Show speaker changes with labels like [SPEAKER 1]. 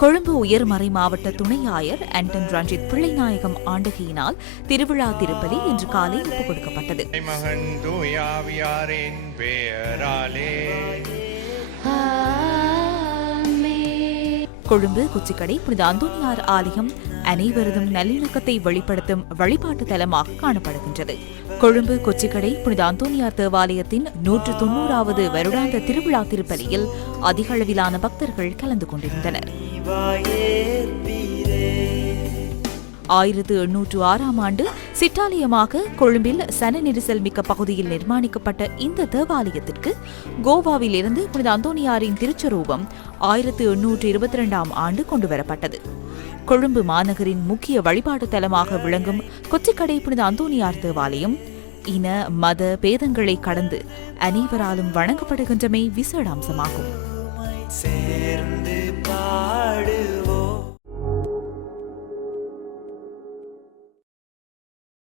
[SPEAKER 1] கொழும்பு உயர்மறை மாவட்ட துணை ஆயர் ஆண்டன் ரஞ்சித் பிள்ளைநாயகம் ஆண்டகையினால் திருவிழா திருப்பலி இன்று காலை ஒப்புக் கொடுக்கப்பட்டது கொழும்பு குச்சிக்கடை புனித அந்தோனியார் ஆலயம் அனைவரதும் நல்லிணக்கத்தை வெளிப்படுத்தும் வழிபாட்டு தலமாக காணப்படுகின்றது. கொழும்பு கொச்சிக்கடை புனித அந்தோனியார் தேவாலயத்தின் நூற்று தொன்னூறாவது வருடாந்த திருவிழா திருப்பலியில் அதிக அளவிலான பக்தர்கள் கலந்து கொண்டிருந்தனர். ஆயிரத்து எண்ணூற்று ஆறாம் ஆண்டு சிட்டாலியமாக கொழும்பில் சன நெரிசல் மிக்க பகுதியில் நிர்மாணிக்கப்பட்ட இந்த தேவாலயத்திற்கு கோவாவில் இருந்து புனித அந்தோனியாரின் திருச்சரூபம் ஆயிரத்து எண்ணூற்று இருபத்தி இரண்டாம் ஆண்டு கொண்டுவரப்பட்டது. கொழும்பு மாநகரின் முக்கிய வழிபாட்டு தலமாக விளங்கும் கொச்சிக்கடை புனித அந்தோனியார் தேவாலயம் இன மத பேதங்களை கடந்து அனைவராலும் வணங்கப்படுகின்றமை விசேட அம்சமாகும்.
[SPEAKER 2] சேர்ந்து